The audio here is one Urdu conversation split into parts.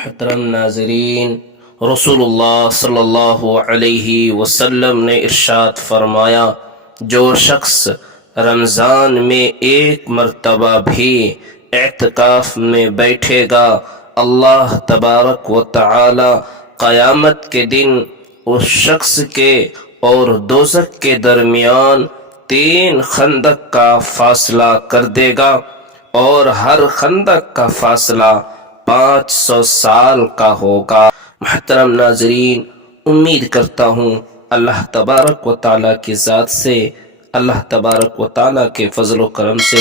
محترم ناظرین، رسول اللہ صلی اللہ علیہ وسلم نے ارشاد فرمایا، جو شخص رمضان میں ایک مرتبہ بھی اعتکاف میں بیٹھے گا، اللہ تبارک و تعالی قیامت کے دن اس شخص کے اور دوزخ کے درمیان 3 خندق کا فاصلہ کر دے گا، اور ہر خندق کا فاصلہ 500 سال کا ہوگا۔ محترم ناظرین، امید کرتا ہوں اللہ تبارک و تعالیٰ کی ذات سے، اللہ تبارک و تعالیٰ کے فضل و کرم سے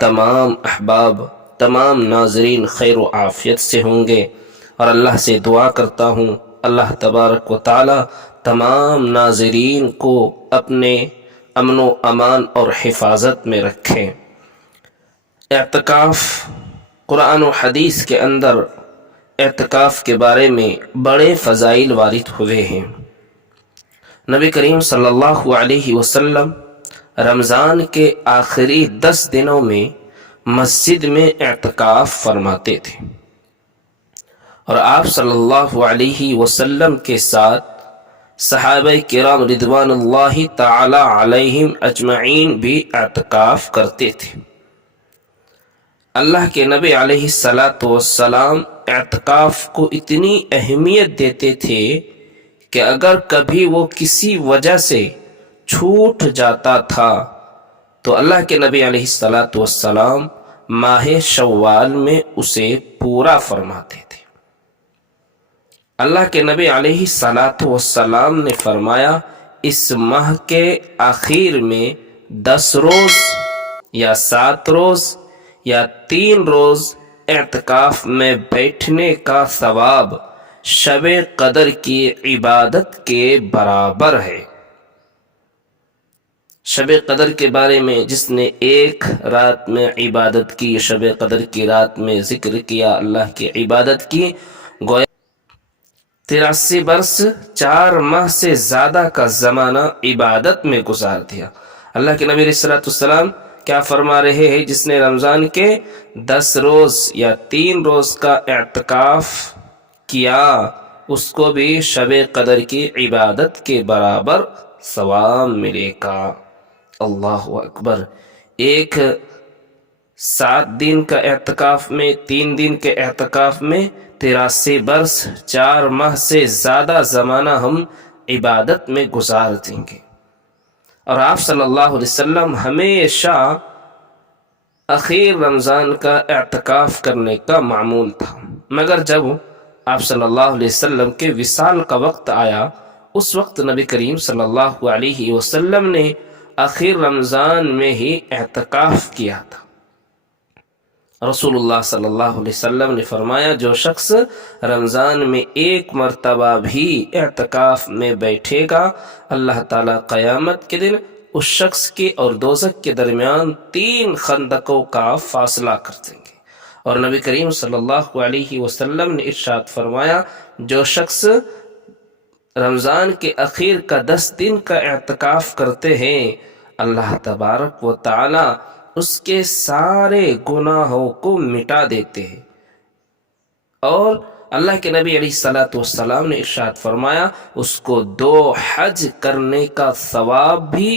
تمام احباب، تمام ناظرین خیر و عافیت سے ہوں گے، اور اللہ سے دعا کرتا ہوں اللہ تبارک و تعالیٰ تمام ناظرین کو اپنے امن و امان اور حفاظت میں رکھیں۔ اعتکاف، قرآن و حدیث کے اندر اعتکاف کے بارے میں بڑے فضائل وارد ہوئے ہیں۔ نبی کریم صلی اللہ علیہ وسلم رمضان کے آخری 10 دنوں میں مسجد میں اعتکاف فرماتے تھے، اور آپ صلی اللہ علیہ وسلم کے ساتھ صحابہ کرام رضوان اللہ تعالی علیہم اجمعین بھی اعتکاف کرتے تھے۔ اللہ کے نبی علیہ السلام اعتکاف کو اتنی اہمیت دیتے تھے کہ اگر کبھی وہ کسی وجہ سے چھوٹ جاتا تھا تو اللہ کے نبی علیہ السلام ماہ شوال میں اسے پورا فرماتے تھے۔ اللہ کے نبی علیہ السلام نے فرمایا، اس ماہ کے آخر میں 10 روز یا 7 روز یا 3 روز اعتکاف میں بیٹھنے کا ثواب شب قدر کی عبادت کے برابر ہے۔ شب قدر کے بارے میں جس نے ایک رات میں عبادت کی، شب قدر کی رات میں ذکر کیا، اللہ کی عبادت کی، گویا 83 برس 4 ماہ سے زیادہ کا زمانہ عبادت میں گزار دیا۔ اللہ کے نبی علیہ السلام کیا فرما رہے ہیں؟ جس نے رمضان کے 10 روز یا 3 روز کا اعتکاف کیا، اس کو بھی شب قدر کی عبادت کے برابر ثواب ملے گا۔ اللہ اکبر! ایک 7 دن کا اعتکاف میں، 3 دن کے اعتکاف میں 83 برس 4 ماہ سے زیادہ زمانہ ہم عبادت میں گزار دیں گے۔ اور آپ صلی اللہ علیہ وسلم ہمیشہ اخیر رمضان کا اعتکاف کرنے کا معمول تھا، مگر جب آپ صلی اللہ علیہ وسلم کے وصال کا وقت آیا، اس وقت نبی کریم صلی اللہ علیہ وسلم نے آخر رمضان میں ہی اعتکاف کیا تھا۔ رسول اللہ صلی اللہ علیہ وسلم نے فرمایا، جو شخص رمضان میں ایک مرتبہ بھی اعتکاف میں بیٹھے گا، اللہ تعالیٰ قیامت کے دن اس شخص کے اور دوزخ کے درمیان 3 خندقوں کا فاصلہ کر دیں گے۔ اور نبی کریم صلی اللہ علیہ وسلم نے ارشاد فرمایا، جو شخص رمضان کے اخیر کا 10 دن کا اعتکاف کرتے ہیں، اللہ تبارک و تعالی اس کے سارے گناہوں کو مٹا دیتے ہیں۔ اور اللہ کے نبی علیہ السلام نے ارشاد فرمایا، اس کو 2 حج کرنے کا ثواب بھی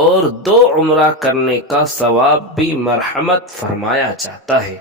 اور 2 عمرہ کرنے کا ثواب بھی مرحمت فرمایا جاتا ہے۔